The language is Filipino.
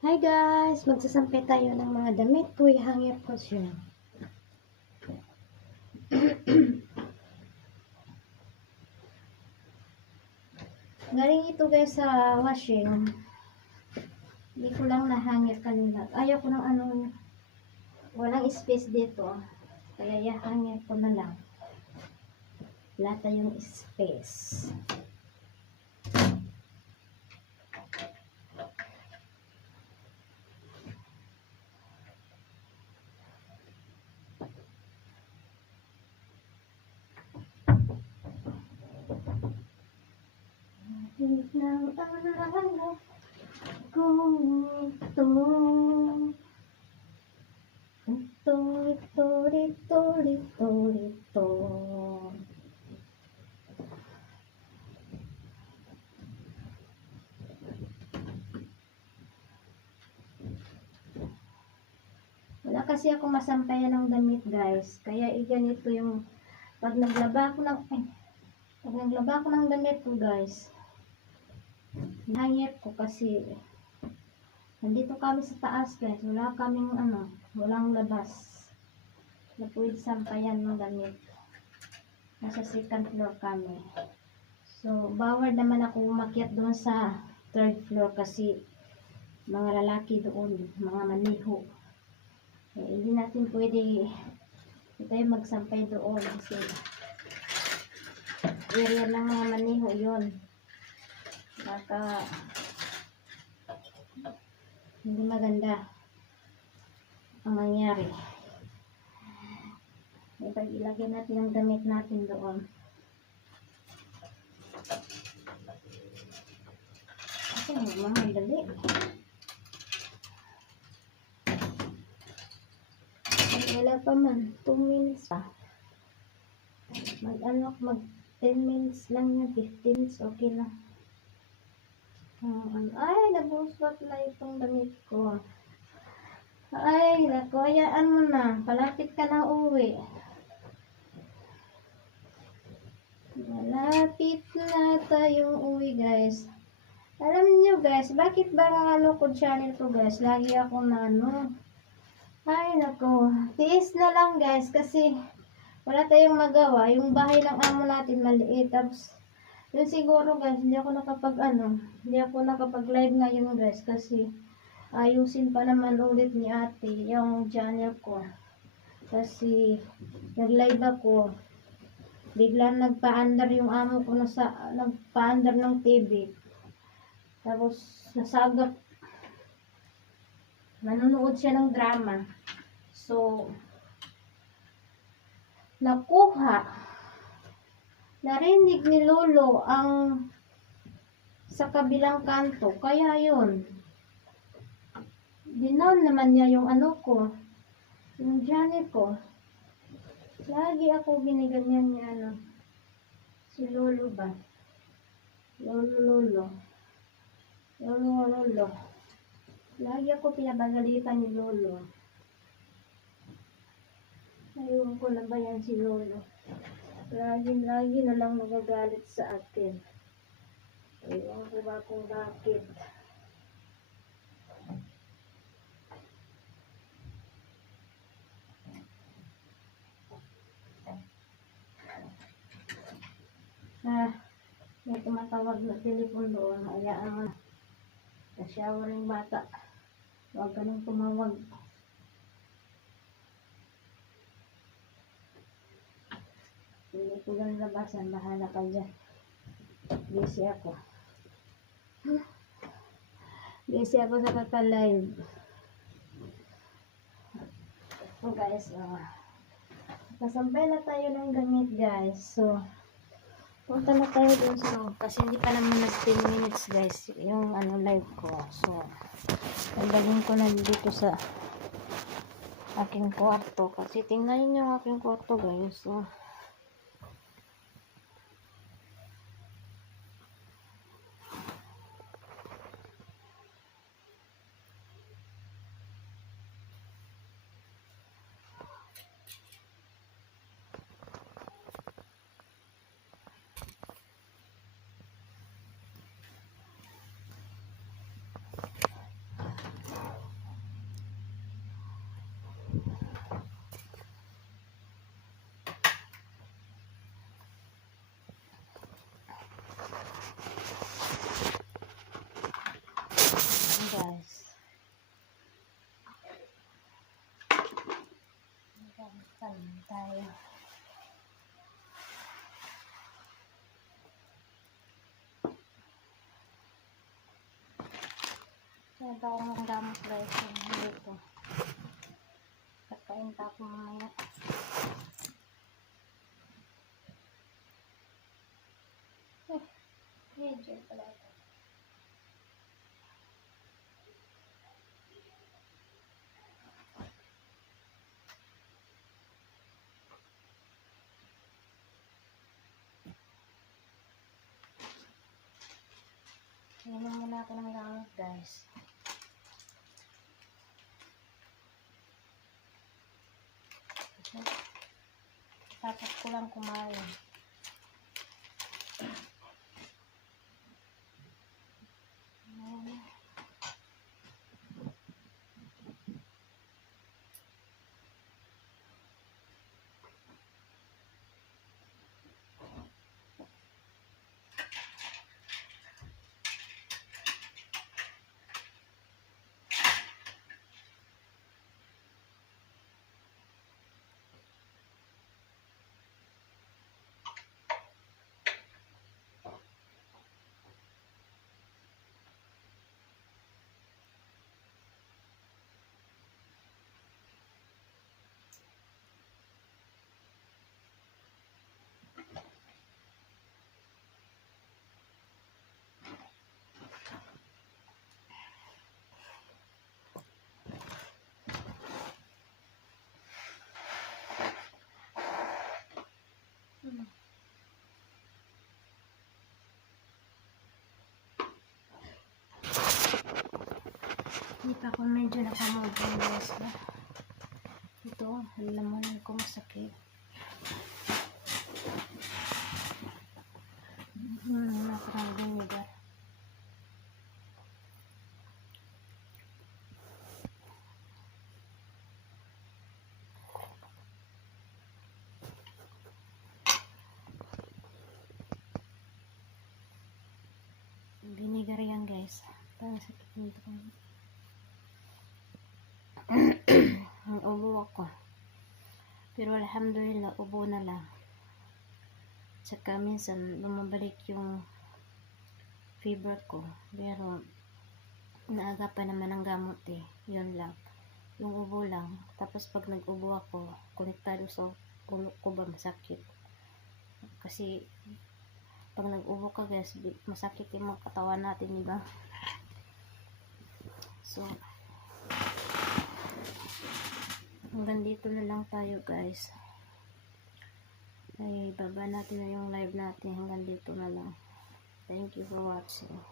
Hi guys! Magsasampay tayo ng mga damit ko. Ihangir ko siya. Galing ito guys sa washing. Hindi ko lang nahangir kanina. Ayaw ko ng ano, walang space dito. Kaya ihangir ko na lang. Wala tayong space. Araw kung ito Ito, ito, ito, ito, ito Wala kasi ako masampayan ng damit guys. Kaya eh, ganito yung Pag naglaba ako ng ay, Pag naglaba ako ng damit guys Hangit ko kasi nandito kami sa taas guys. Wala kaming ano, walang labas. Na pwede sampayan ng damit. Nasa second floor kami. So, bawal naman ako umakyat doon sa third floor kasi mga lalaki doon, mga maniho. Eh, hindi natin pwede tayo magsampay doon kasi area ng mga maniho yun baka hindi maganda ang mangyari. Ipag ilagay natin ang damit natin doon. Kasi mga dali. Wala pa man. 2 minutes pa. Mag ano, mag 10 minutes lang yan. 15 minutes, okay lang. Um, ay, nabusot na itong damit ko. Ay, naku, hayaan mo na. Palapit ka na uwi. Malapit na tayong uwi, guys. Alam niyo guys, bakit ba nangalokod channel ko, guys? Lagi ako na ano. Ay, naku. Tiis na lang, guys, kasi wala tayong magawa. Yung bahay ng amo natin maliit. Tapos, yun siguro guys, hindi ako nakapag ano, hindi ako nakapag live ngayon guys kasi ayusin pa naman ulit ni ate yung channel ko. Kasi nag live ako, biglang nagpa-under yung amo ko na sa, nagpa-under ng TV. Tapos nasagap, nanonood siya ng drama. So, nakuha narinig ni Lolo ang sa kabilang kanto. Kaya yun. Dinaw naman niya yung ano ko. Yung janet ko. Lagi ako giniganyan niya ano. Si Lolo ba? Lolo Lolo. Lolo Lolo. Lagi ako pinabagalitan ni Lolo. Ayun ko na ba yan si Lolo. Lagi-lagi na lang nagagalit sa akin. Ewan ko ba kung bakit. Ah, may tumatawag na telepon doon. Hayaan mo na. Nashower yung bata. Huwag ka nang tumawag. Hindi ko lang labasan. Bahala ka dyan. Busy ako. Busy ako sa kaka-live. So guys, uh, nasampay na tayo ng gamit guys. So, punta na tayo dun sa. Kasi hindi pa naman nag 10 minutes guys. Yung ano live ko. So, tanggalin ko na dito sa aking kwarto. Kasi tingnan niyo yung aking kwarto guys. So, Kain tayo. Ito ako ng gamot guys. Dito. Kakain pa ako mamaya. Eh, medyo pala ito. Inom muna ako ng gamot guys. Tapos ko lang kumain. Ayan. Hmm. Pa ako medyo nakamove guys. Ito, alam mo lang kung masakit. Hmm, nakarang vinegar. Vinegar yan guys. Parang sakit nito. Ang ubo ako. Pero alhamdulillah, ubo na lang. Tsaka minsan lumabalik yung fever ko. Pero naaga pa naman ang gamot eh. Yun lang. Yung ubo lang. Tapos pag nag-ubo ako, konektado sa ulo ko ba masakit. Kasi pag nag-ubo ka guys, masakit yung mga katawan natin, di ba? So, hanggang dito na lang tayo guys. Ay, baba natin na yung live natin hanggang dito na lang. Thank you for watching.